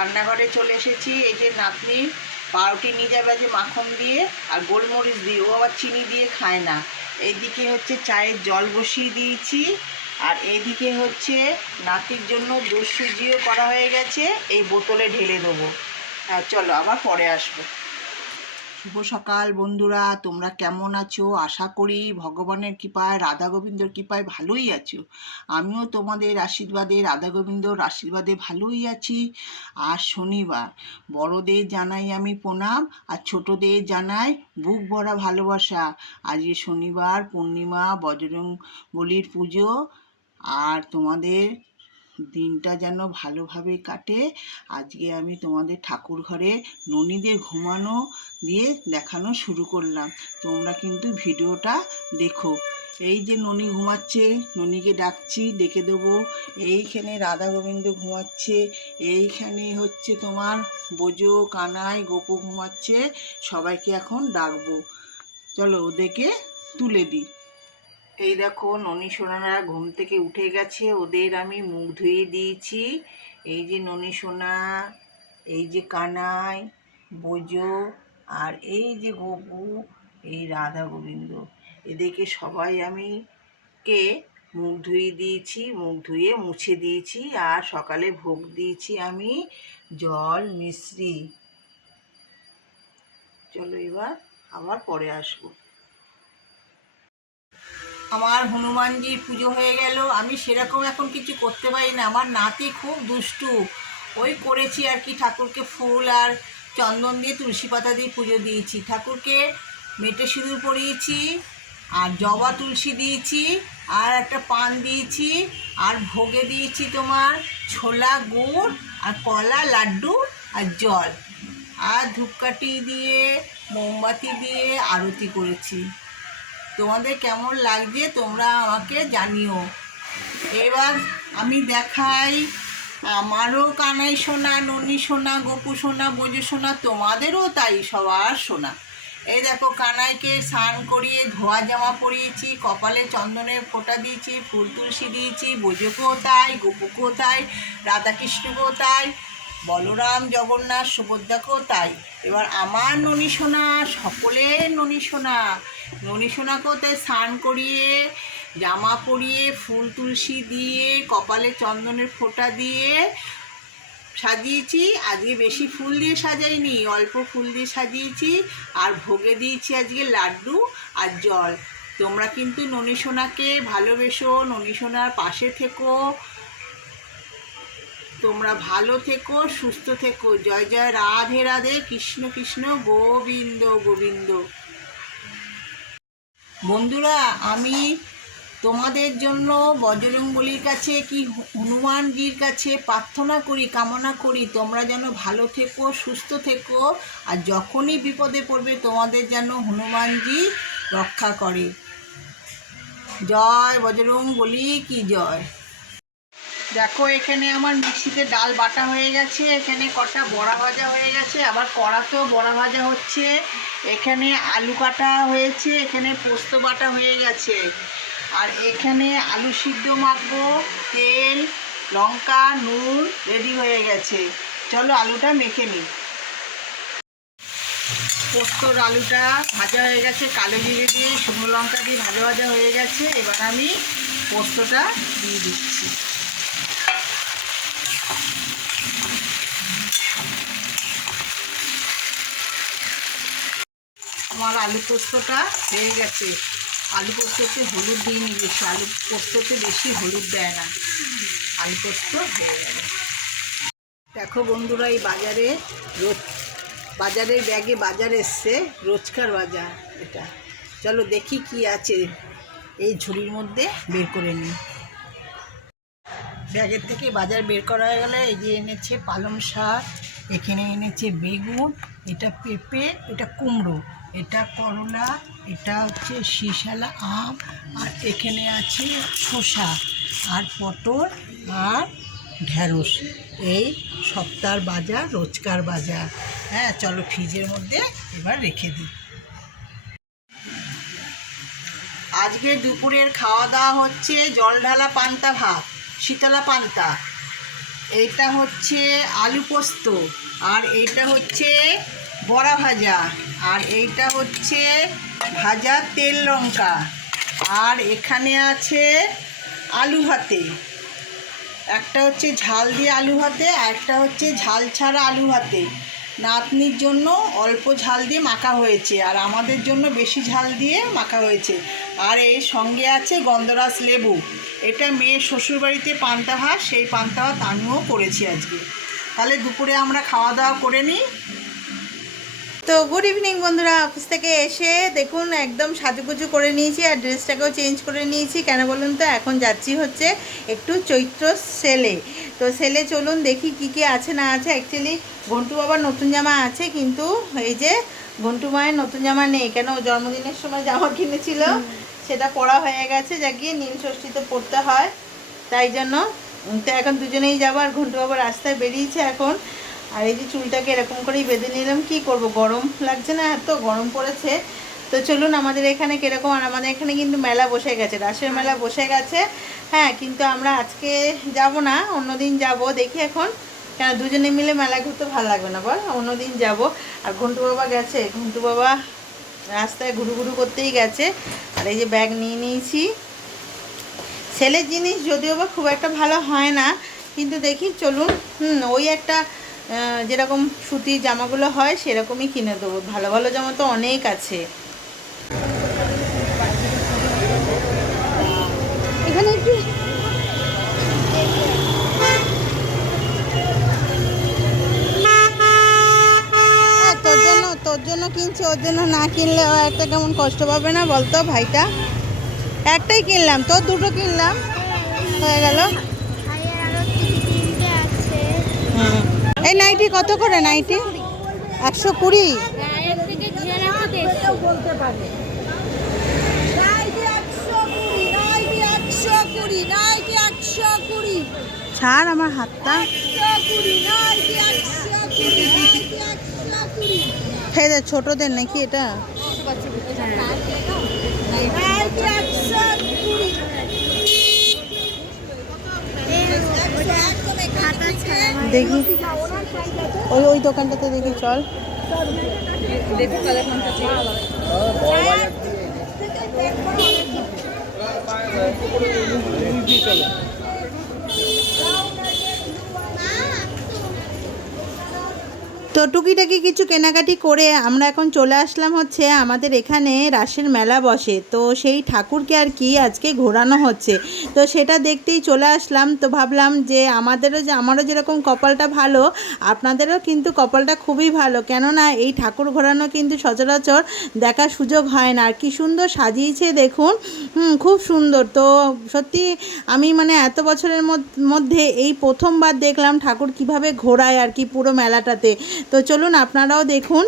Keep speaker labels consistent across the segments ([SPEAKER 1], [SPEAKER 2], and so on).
[SPEAKER 1] রান্নাঘরে চলে এসেছি। এই যে নাতনি পাউরুটি নিয়ে যাবে যে মাখন দিয়ে আর গোলমরিচ দিয়ে। ও আবার চিনি দিয়ে খায় না। এইদিকে হচ্ছে চায়ের জল বসিয়ে দিয়েছি। আর এইদিকে হচ্ছে নাতির জন্য দুধ সুজিও করা হয়ে গেছে। এই বোতলে ঢেলে দেবো। হ্যাঁ চলো আবার পরে আসব। শুভ সকাল বন্ধুরা, তোমরা কেমন আছো? আশা করি ভগবানের কৃপায়, রাধা গোবিন্দর কৃপায় ভালোই আছো। আমিও তোমাদের আশীর্বাদে, রাধা গোবিন্দর আশীর্বাদে ভালোই আছি। আর শনিবার, বড়দের জানাই আমি প্রণাম, আর ছোটদের জানাই বুক ভরা ভালোবাসা। আজকে শনিবার, পূর্ণিমা, বজরং বলির পুজো, আর তোমাদের দিনটা যেন ভালোভাবে কাটে। আজকে আমি তোমাদের ঠাকুর ঘরে ননীদের ঘুমানো দিয়ে দেখানো শুরু করলাম। তোমরা কিন্তু ভিডিওটা দেখো। এই যে ননী ঘুমাচ্ছে, ননীকে ডাকছি, ডেকে দেবো। এইখানে রাধা গোবিন্দ ঘুমাচ্ছে, এইখানে হচ্ছে তোমার বোজো, কানাই, গোপু ঘুমাচ্ছে, সবাইকে এখন ডাকবো। চলো ওদেরকে তুলে দিই। এই দেখো, ননী সোনারা ঘুম থেকে উঠে গেছে, ওদের আমি মুখ ধুয়ে দিয়েছি। এই যে ননী সোনা, এই যে কানাই, বোজো, আর এই যে গপু, এই রাধা গোবিন্দ, এদেরকে সবাই আমি কে মুখ ধুয়ে দিয়েছি, মুখ ধুয়ে মুছে দিয়েছি, আর সকালে ভোগ দিয়েছি আমি জল মিশ্রি। চলো এবার আবার পরে আসব। আমার হনুমানজির পুজো হয়ে গেল। আমি সেরকম এখন কিছু করতে পারি না। আমার নাতি খুব দুষ্টু। ওই করেছি আর কি, ঠাকুরকে ফুল আর চন্দন দিয়ে তুলসী পাতা দিয়ে পুজো দিয়েছি। ঠাকুরকে মেটে সিঁদুর পরিয়েছি, আর জবা তুলসী দিয়েছি, আর একটা পান দিয়েছি, আর ভোগে দিয়েছি তোমার ছোলা, গুড়, আর কলা, লাড্ডু, আর জল। আর ধূপকাঠি দিয়ে, মোমবাতি দিয়ে আরতি করেছি। তোমাদের কেমন লাগছে তোমরা আমাকে জানিও। এবার আমি দেখাই আমারও কানাই সোনা, ননি সোনা, গোপু সোনা বোঝো সোনা, তোমাদেরও তাই সবার সোনা। এই দেখো কানাইকে স্নান করিয়ে ধোয়া জামা পরিয়েছি, কপালে চন্দনের ফোঁটা দিয়েছি, ফুল তুলসী দিয়েছি বোঝোকেও তাই, গোপুকেও তাই, রাধাকৃষ্ণকেও তাই। বলরাম জগন্নাথ সুভদ্রাকেও তাই। এবার আমার ননী সোনা, সকলের ননী সোনা। ননী সোনাকেও তাই স্নান করিয়ে, জামা পরিয়ে, ফুল তুলসী দিয়ে, কপালে চন্দনের ফোঁটা দিয়ে সাজিয়েছি। আজকে বেশি ফুল দিয়ে সাজাইনি, অল্প ফুল দিয়ে সাজিয়েছি। আর ভোগে দিয়েছি আজকে লাড্ডু আর জল। তোমরা কিন্তু ননী সোনাকে ভালোবেসো, ননী সোনার পাশে থেকো। তোমরা ভালো থেকো, সুস্থ থেকো। জয় জয়, রাধে রাধে, কৃষ্ণ কৃষ্ণ, গোবিন্দ গোবিন্দ। বন্ধুরা, আমি তোমাদের জন্য বজরংবলির কাছে কি হনুমানজির কাছে প্রার্থনা করি, কামনা করি, তোমরা যেন ভালো থেকো, সুস্থ থেকো, আর যখনই বিপদে পড়বে, তোমাদের যেন হনুমানজি রক্ষা করে। জয় বজরং বলি কি জয়? দেখো, এখানে আমার মিক্সিতে ডাল বাটা হয়ে গেছে, এখানে কটা বড়া ভাজা হয়ে গেছে, আবার কড়াতেও বড়া ভাজা হচ্ছে, এখানে আলু কাটা হয়েছে, এখানে পোস্ত বাটা হয়ে গেছে, আর এখানে আলু সিদ্ধ মাখবো, তেল, লঙ্কা, নুন, রেডি হয়ে গেছে। চলো আলুটা মেখে নিই। পোস্তর আলুটা ভাজা হয়ে গেছে, কালো জিরে দিয়ে, শুকনো লঙ্কা দিয়ে ভাজা ভাজা হয়ে গেছে, এবার আমি পোস্তটা দিয়ে দিচ্ছি। আমার আলু পোস্তটা হয়ে গেছে। আলু পোস্ততে হলুদ দিয়ে গেছে আলু পোস্ততে বেশি হলুদ দেয় না। আলু পোস্ত হয়ে গেল। দেখো বন্ধুরা, এই বাজারে রোজ বাজারের ব্যাগে বাজার এসছে, রোজকার বাজার এটা। চলো দেখি কি আছে এই ঝুড়ির মধ্যে বের করে নিই। ব্যাগের থেকে বাজার বের করা হয়ে গেলে এই যে এনেছে পালং শাক, এখানে এনেছে বেগুন, এটা পেঁপে, এটা কুমড়ো। এটা করলা, এটা হচ্ছে শিশালা আম, আর এখানে আছে শসা আর পটল আর ঢ্যাঁড়স এই সপ্তাহের বাজার, রোজকার বাজার। হ্যাঁ চলো ফ্রিজের মধ্যে এবার রেখে দিই। আজকে দুপুরের খাওয়া দাওয়া হচ্ছে জল ঢালা পান্তা ভাত, শীতলা পান্তা। এটা হচ্ছে আলু পোস্ত আর এটা হচ্ছে বড়া ভাজা। আর এইটা হচ্ছে ভাজা তেল লঙ্কা। আর এখানে আছে আলু ভাতে। একটা হচ্ছে ঝাল দিয়ে আলু ভাতে একটা হচ্ছে ঝাল ছাড়া আলু ভাতে। নাতনির জন্য অল্প ঝাল দিয়ে মাখা হয়েছে, আর আমাদের জন্য বেশি ঝাল দিয়ে মাখা হয়েছে। আর এর সঙ্গে আছে গন্ধরাস লেবু। এটা মেয়ের শ্বশুরবাড়িতে পান্তা ভাত, সেই পান্তা ভাত আমিও করেছি আজকে। তাহলে দুপুরে আমরা খাওয়া দাওয়া করে নিই।
[SPEAKER 2] তো গুড ইভিনিং বন্ধুরা। অফিস থেকে এসে দেখুন একদম সাজুগুজু করে নিয়েছি আর ড্রেসটাকেও চেঞ্জ করে নিয়েছি। কেন বলুন তো এখন যাচ্ছি হচ্ছে একটু চৈত্র সেলে। তো সেলে চলুন দেখি কি কি আছে না আছে। অ্যাকচুয়ালি ঘন্টু বাবার নতুন জামা আছে কিন্তু এই যে ঘন্টু মায়ের নতুন জামা নেই। কেন জন্মদিনের সময় জামা কিনেছিল। সেটা পরা হয়ে গেছে যা গিয়ে নীল ষষ্ঠীতে পড়তে হয়। তাই জন্য তো এখন দুজনেই যাব আর ঘন্টু বাবা রাস্তায় বেরিয়েছে এখন। আর এই যে চুলটাকে এরকম করেই বেঁধে নিলাম। কি করব? গরম লাগছে না, এত গরম পড়েছে। তো চলুন আমাদের এখানে কীরকম, আর আমাদের এখানে কিন্তু মেলা বসে গেছে, রাসের মেলা বসে গেছে। হ্যাঁ কিন্তু আমরা আজকে যাব না, অন্যদিন যাব। দেখি এখন, কেন দুজনে মিলে মেলা ঘুরতে ভালো লাগবে না, বল? অন্যদিন যাব। আর ঘন্টু বাবা গেছে। ঘন্টু বাবা রাস্তায় ঘুরু ঘুরু করতেই গেছে। আর এই যে ব্যাগ নিয়ে নিয়েছি। ছেলের জিনিস যদিও বা খুব একটা ভালো হয় না, কিন্তু দেখি চলুন, হুম, ওই একটা যেরকম সুতির জামাগুলো হয় সেরকমই কিনে দেবো। ভালো ভালো জামা তো অনেক আছে। এখানে একটু হ্যাঁ, তোর জন্য তোর জন্য কিনছি ওর জন্য না কিনলে ও একটা কেমন কষ্ট পাবে না বলতো ভাইটা? একটাই কিনলাম তোর দুটো কিনলাম। হয়ে গেল। এই নাইটি কত করে নাইটি? একশো কুড়ি? ছাড় আমার হাতটা। দে ছোটদের নাকি এটা? দেখি। ওই ওই দোকানটাতে দেখি চল। তো টুকিটাকি কিছু কেনাকাটি করে আমরা এখন চলে আসলাম হচ্ছে আমাদের এখানে রাসের মেলা বসে। তো সেই ঠাকুরকে আর কি আজকে ঘোরানো হচ্ছে। তো সেটা দেখতেই চলে আসলাম। তো ভাবলাম যে আমাদেরও যে, আমারও যেরকম কপালটা ভালো, আপনাদেরও কিন্তু কপালটা খুবই ভালো। কেননা এই ঠাকুর ঘোরানো কিন্তু সচরাচর দেখার সুযোগ হয় না। আর কি সুন্দর সাজিয়েছে দেখুন। খুব সুন্দর। তো সত্যি আমি মানে এত বছরের মধ্যে এই প্রথমবার দেখলাম ঠাকুর কীভাবে ঘোরায় আর কি পুরো মেলাটাতে। তো চলুন আপনারাও দেখুন।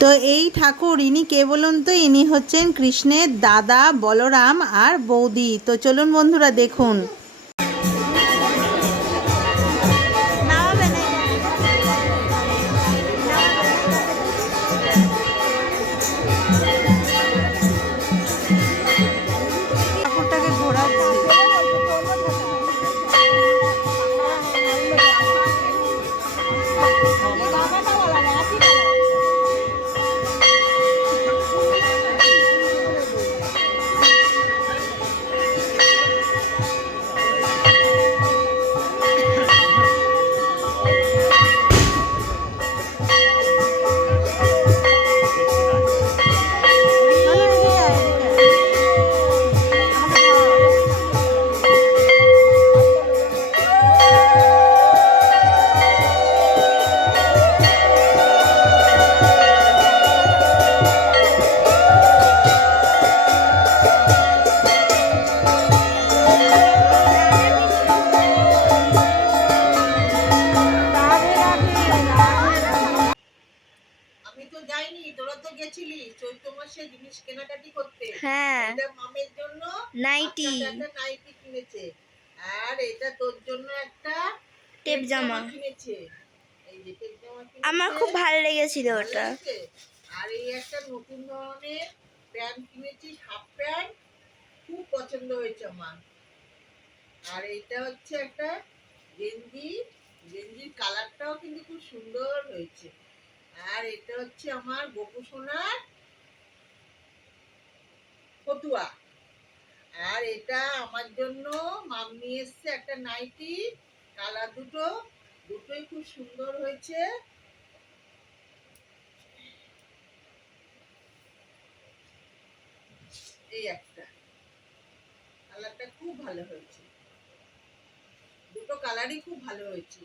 [SPEAKER 2] তো এই ঠাকুর, ইনি কে বলুন তো? ইনি হচ্ছেন কৃষ্ণের দাদা বলরাম আর বৌদি। তো চলুন বন্ধুরা দেখুন।
[SPEAKER 3] নাইটি
[SPEAKER 1] কিনেছে। আর এটা তোর জন্য একটা
[SPEAKER 3] টেপ জামা।
[SPEAKER 1] কিনেছে।
[SPEAKER 3] আমার খুব ভালো লেগেছিল ওটা।
[SPEAKER 1] আর এই একটা নতুন ধরনের প্যান্ট কিনেছি হাফ প্যান্ট। খুব পছন্দ হয়েছে আমার। আর এইটা হচ্ছে একটা গেঞ্জি। গেঞ্জির কালারটাও কিন্তু খুব সুন্দর হয়েছে। আর এটা হচ্ছে আমার গোপু সোনার ফতুয়া। আর এটা আমার জন্য মাম নিয়ে এসছে একটা নাইটি, কালার দুটো, দুটোই খুব সুন্দর হয়েছে। এই একটা। কালারটা খুব ভালো হয়েছে। দুটো কালারই খুব ভালো হয়েছে।